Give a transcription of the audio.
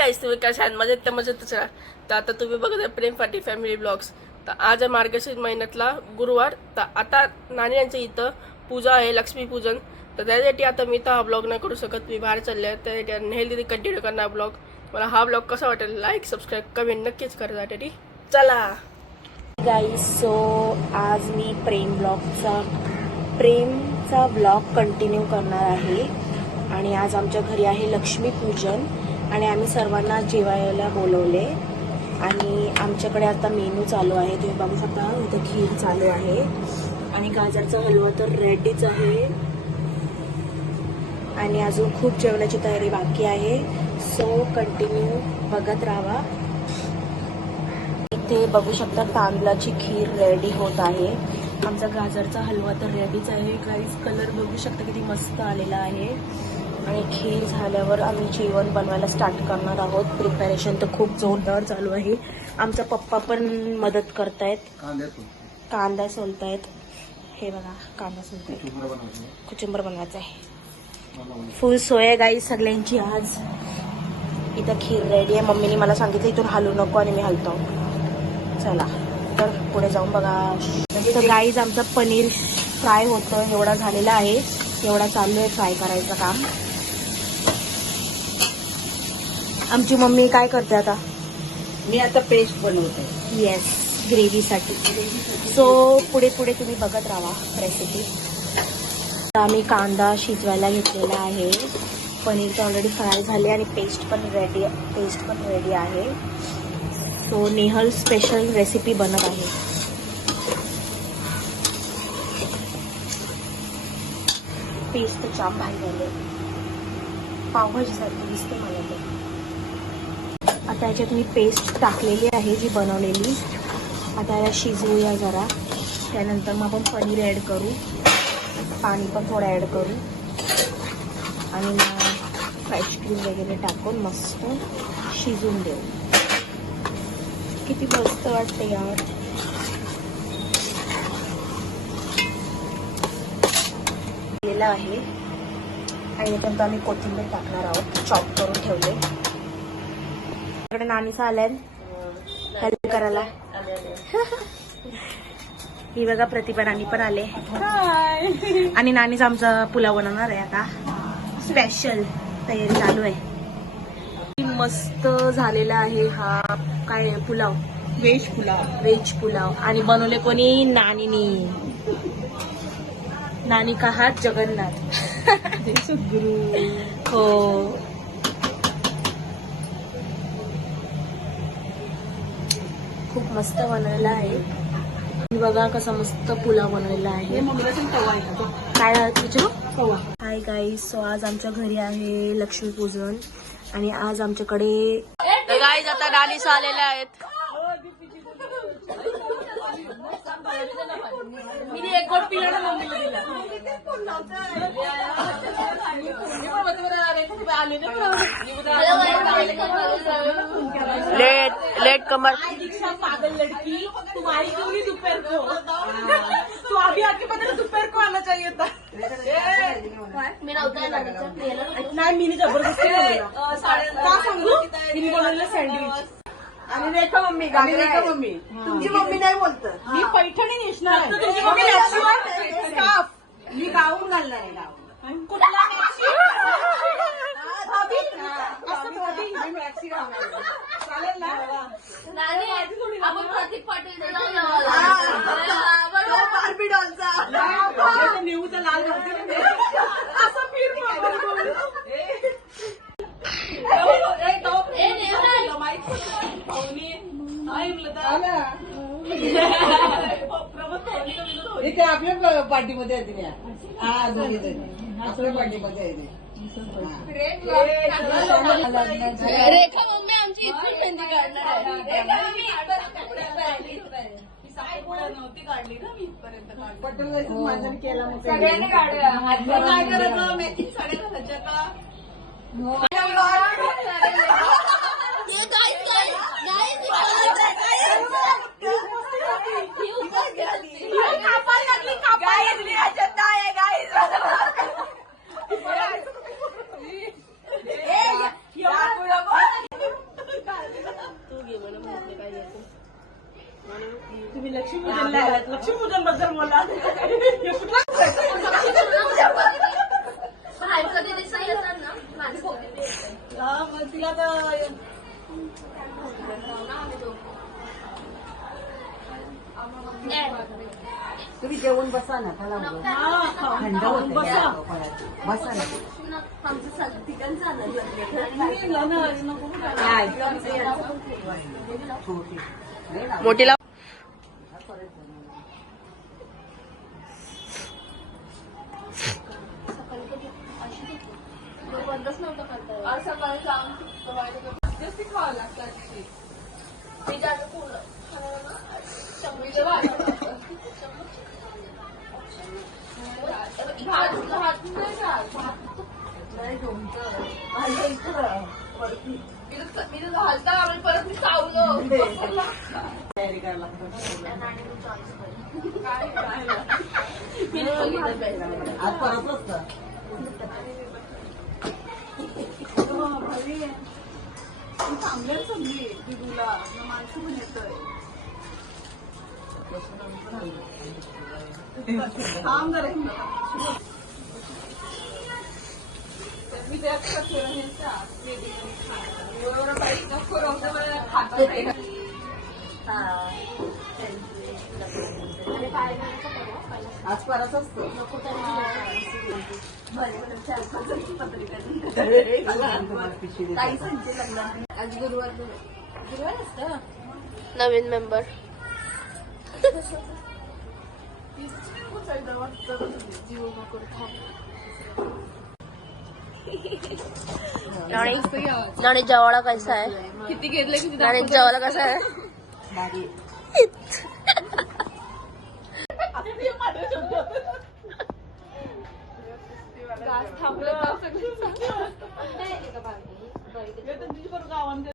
गाईस, तुम्ही कशा आहात? मजेतच राहा. तर आता तुम्ही बघत आहे प्रेम पाटी फॅमिली ब्लॉग्स. तर आज आहे मार्गशीर्ष महिन्यातला गुरुवार. तर आता नानी यांच्या इथं पूजा आहे, लक्ष्मी पूजन. तर त्यासाठी आता मी तर हा ब्लॉग नाही करू शकत, मी बाहेर चालले आहे. त्यासाठी नेहल दिदी कंटिन्यू करणार ब्लॉग. मला हा ब्लॉग कसा वाटेल, लाईक सबस्क्राईब कमेंट नक्कीच करा. त्यासाठी चला गाईज, सो आज मी प्रेमचा ब्लॉग कंटिन्यू करणार आहे. आणि आज आमच्या घरी आहे लक्ष्मीपूजन आणि आम्ही सर्वांना जेवायला बोलवले. आणि आमच्याकडे आता मेनू चालू आहे, तुम्ही बघू शकता. इथं खीर चालू आहे आणि गाजरचा हलवा तर रेडीच आहे. आणि अजून खूप जेवणाची तयारी बाकी आहे. सो कंटिन्यू बघत राहा. इथे बघू शकता तांदळाची खीर रेडी होत आहे. आमचा गाजरचा हलवा तर रेडीच आहे. गाईज, कलर बघू शकता किती मस्त आलेला आहे. आणि खीर झाल्यावर आम्ही जेवण बनवायला स्टार्ट करणार आहोत. प्रिपरेशन तर खूप जोरदार चालू आहे. आमचा पप्पा पण मदत करतायत, कांदा सोलतायत. हे बघा, कांदा सोलतायत, कुचुंबर बनवायचं आहे. फुल सोय गाईज सगळ्यांची आज. इथं खीर रेडी आहे. मम्मीने मला सांगितलं इथून हलू नको आणि मी हलतो. चला तर पुढे जाऊन बघा. तर गाईज, आमचा पनीर फ्राय होतं, एवढा झालेला आहे. एवढा चालू आहे फ्राय करायचं काम. आमची मम्मी काय करते आता? मी आता पेस्ट बनवते. येस, ग्रेव्हीसाठी. सो पुढे पुढे तुम्ही बघत राहा रेसिपी. आम्ही कांदा शिजवायला घेतलेला आहे. पनीर ऑलरेडी फ्राय झाले आणि पेस्ट पण रेडी आहे. सो नेहल स्पेशल रेसिपी बनत आहे. पेस्ट तर छान भारी झाले, पावभाजीसारखी दिसते मला ते. आता याच्यात मी पेस्ट टाकलेली आहे जी बनवलेली. आता याला शिजवूया जरा. त्यानंतर मग आपण पनीर ॲड करू, पाणी पण थोडं ॲड करू आणि मग फ्रेश क्रीम वगैरे टाकून मस्त शिजवून देऊ. किती मस्त वाटते यार. केलेलं आहे आणि याच्यानंतर आम्ही कोथिंबीर टाकणार आहोत, चॉप करून ठेवले. इकडे नानीसा आल्या हेल्प करायला. ही बघा, प्रतिभा नानी पण आले. आणि नानीचा आमचा पुलाव बनवणार आहे. आता स्पेशल तयारी चालू आहे. मस्त झालेला आहे हा काय पुलाव, व्हेज पुलाव. आणि बनवले कोणी? नानीनी. नानी का हात जगन्नाथ. सद्गुरू. हो, खूप मस्त बनवलेला आहे. बघा कसा मस्त पुलाव बनवलेला आहे. काय विचारू? हाय गाईज, सो आज आमच्या घरी आहे लक्ष्मीपूजन आणि आज आमच्याकडे गाईज आता नानीसा आलेल्या आहेत. मी एक गोट पिला ना मम्मीला दिला. लेट कमर पागल लड़की, तुम्हारी क्यों नहीं दोपहर को? तो अभी आके पता दोपहर को आना चाहिए था. नाही, मी जबरदस्ती का सांगू? मी बनवलेलं सँडविच. आणि रेखा मम्मी, रेखा मम्मी, तुमची मम्मी नाही बोलत. मी पैठणी नेसणार. तुमची मम्मी स्कार्फ. मी गाऊन घालणार आहे. गाऊन कुठला? चालेल ना? आपण प्रतीक पाटील बार्बी डॉलचा नेऊचा लाल घालते असं फिर इथे आपल्या पार्टीमध्ये येते. हा, आपल्या पार्टीमध्ये येते. रेखा मम्मी आमची इतकी मेहंदी काढणार नव्हती काढली ना मी इथपर्यंत. पटेल जायचं माझ्याने केला. मग सगळ्यांनी काढूया. काय करायचं? मॅचिंग साड्या घालायच्या का? तुम्ही लक्ष्मीपूजनला आलात, लक्ष्मीपूजन बद्दल बोला. हा, मग तिला तर तुम्ही जेवण बसा ना त्याला थंड होते बसा. बसा ना छोटी नाही ना. मोठीला तयारी करायला आज परत असतं. चांगल्याच समजी तुला माणसं पण येतोय. काम करायचं मी आज परत असतं. आज गुरुवार असतं. नवीन मेंबर नाणी जेवायला कैसा आहे? किती घेतलं किती नाणी जेवायला कसा आहे? भारी. थांबलं